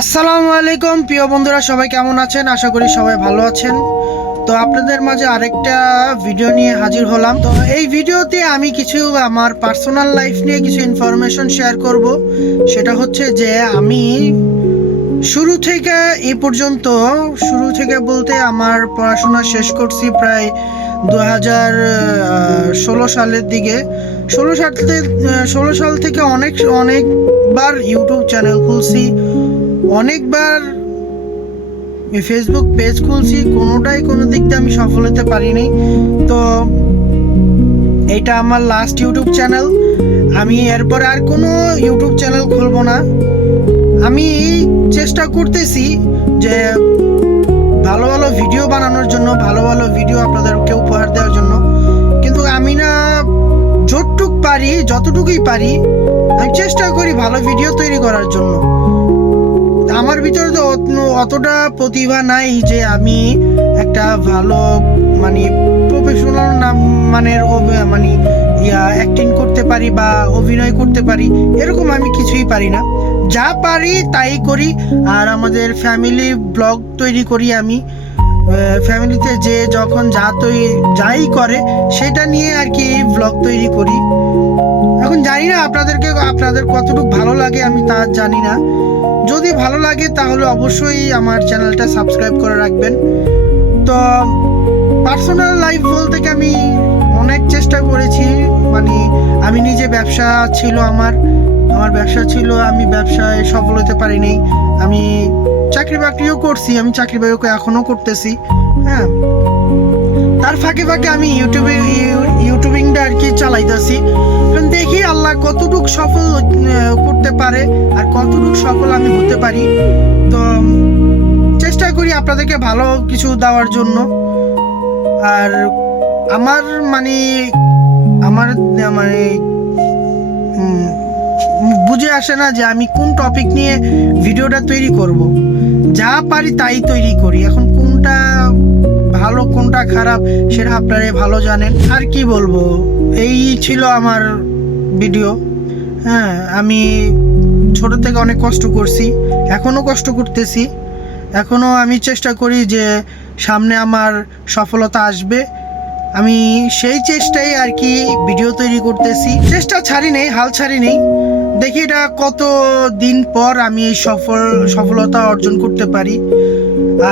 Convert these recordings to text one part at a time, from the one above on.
আসসালামু আলাইকুম প্রিয় বন্ধুরা, সবাই কেমন আছেন? আশা করি সবাই ভালো আছেন। তো আপনাদের মাঝে আরেকটা ভিডিও নিয়ে হাজির হলাম। তো এই ভিডিওতে আমি কিছু আমার পার্সোনাল লাইফ নিয়ে কিছু ইনফরমেশন শেয়ার করব। সেটা হচ্ছে যে আমি শুরু থেকে এই পর্যন্ত, শুরু থেকে বলতে আমার পড়াশোনা শেষ করছি প্রায় 2016 সালের দিকে। 16 সাল থেকে অনেকবার ইউটিউব চ্যানেল খুলছি, অনেকবার ফেসবুক পেজ খুলছি, কোনোটাই কোনো দিক দিয়ে আমি সফল হতে পারিনি। তো এটা আমার লাস্ট ইউটিউব চ্যানেল। আমি এরপরে আর কোনো ইউটিউব চ্যানেল খুলবো না। আমি চেষ্টা করতেছি যে ভালো ভালো ভিডিও বানানোর জন্য, ভালো ভালো ভিডিও আপনাদেরকে উপহার দেওয়ার জন্য। কিন্তু আমি না, যতটুকুই পারি আমি চেষ্টা করি ভালো ভিডিও তৈরি করার জন্য। আমার ভিতরে তো অতটা প্রতিভা নাই যে আমি একটা ভালো প্রফেশনাল মানের অ্যাক্টিং করতে পারি বা অভিনয় করতে পারি, এরকম আমি কিছুই পারি না। যা পারি তাই করি। আর আমাদের ফ্যামিলি ব্লগ তৈরি করি আমি। ফ্যামিলিতে যে যখন যাই করে সেটা নিয়ে আর কি ব্লগ তৈরি করি। এখন জানি না আপনাদের কতটুকু ভালো লাগে, আমি তা জানি না। যদি ভালো লাগে তাহলে অবশ্যই আমার চ্যানেলটা সাবস্ক্রাইব করে রাখবেন। তো পার্সোনাল লাইফ বলতে কি আমি অনেক চেষ্টা করেছি। আমি নিজে ব্যবসা ছিল, আমার ব্যবসা ছিল, আমি ব্যবসায় সফল হতে পারিনি। আমি চাকরি বাকরিও করছি, আমি চাকরি বাকরি এখনো করতেছি। হ্যাঁ, তার ফাঁকে ফাঁকে আমি ইউটিউবিংটা আর কি চালাইতেছি। দেখি আল্লাহ কতটুকু সফল করতে পারে আর কতটুকু সফল আমি হতে পারি। তো চেষ্টা করি আপনাদেরকে ভালো কিছু দেওয়ার জন্য। আর আমার বুঝে আসে না যে আমি কোন টপিক নিয়ে ভিডিওটা তৈরি করব। যা পারি তাই তৈরি করি। এখন কোনটা ভালো কোনটা খারাপ সেটা আপনারা ভালো জানেন। আর কি বলবো, এই ছিল আমার ভিডিও। হ্যাঁ, আমি ছোট থেকে অনেক কষ্ট করছি, এখনো কষ্ট করতেছি। এখনো আমি চেষ্টা করি যে সামনে আমার সফলতা আসবে। আমি সেই চেষ্টাই আর কি ভিডিও তৈরি করতেছি। চেষ্টা ছাড়ি নেই, হাল ছাড়ি নেই। দেখি এটা কত দিন পর আমি এই সফলতা অর্জন করতে পারি।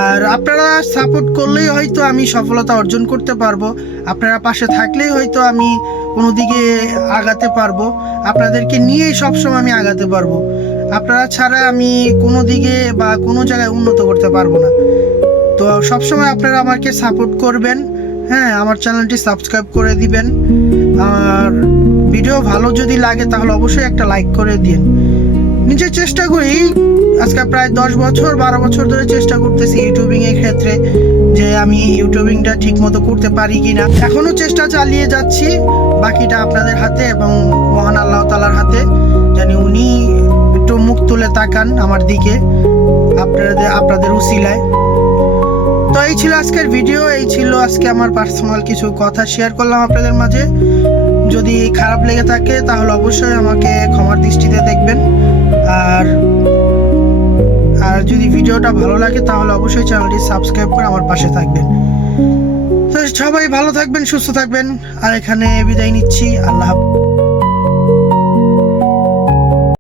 আর আপনারা সাপোর্ট করলেই হয়তো আমি সফলতা অর্জন করতে পারবো। আপনারা পাশে থাকলেই হয়তো আমি কোনো দিকে আগাতে পারবো। আপনাদেরকে নিয়েই সবসময় আমি আগাতে পারবো। আপনারা ছাড়া আমি কোনো দিকে বা কোনো জায়গায় উন্নত করতে পারবো না। তো সবসময় আপনারা আমাকে সাপোর্ট করবেন। হ্যাঁ, আমার চ্যানেলটি সাবস্ক্রাইব করে দিবেন। আর ভিডিও ভালো যদি লাগে তাহলে অবশ্যই একটা লাইক করে দিন। নিজে চেষ্টা করি, আজকে প্রায় 12 বছর ধরে চেষ্টা করতেছি ইউটিউবিং এর ক্ষেত্রে, যে আমি ইউটিউবিংটা ঠিক মতো করতে পারি কিনা। এখনো চেষ্টা চালিয়ে যাচ্ছি। বাকিটা আপনাদের হাতে এবং মহান আল্লাহ তাআলার হাতে। জানি উনি একটু মুখ তুলে তাকান আমার দিকে, আপনাদের উসিলায়। তো এই ছিল আজকের ভিডিও, এই ছিল আজকে আমার পার্সোনাল কিছু কথা শেয়ার করলাম আপনাদের মাঝে। যদি খারাপ লেগে থাকে তাহলে অবশ্যই আমাকে ক্ষমার দৃষ্টিতে দেখবেন। আর যদি ভিডিওটা ভালো লাগে তাহলে অবশ্যই চ্যানেলটি সাবস্ক্রাইব করে আমার পাশে থাকবেন। তো সবাই ভালো থাকবেন, সুস্থ থাকবেন। আর এখানে বিদায় নিচ্ছি। আল্লাহ হাফেজ।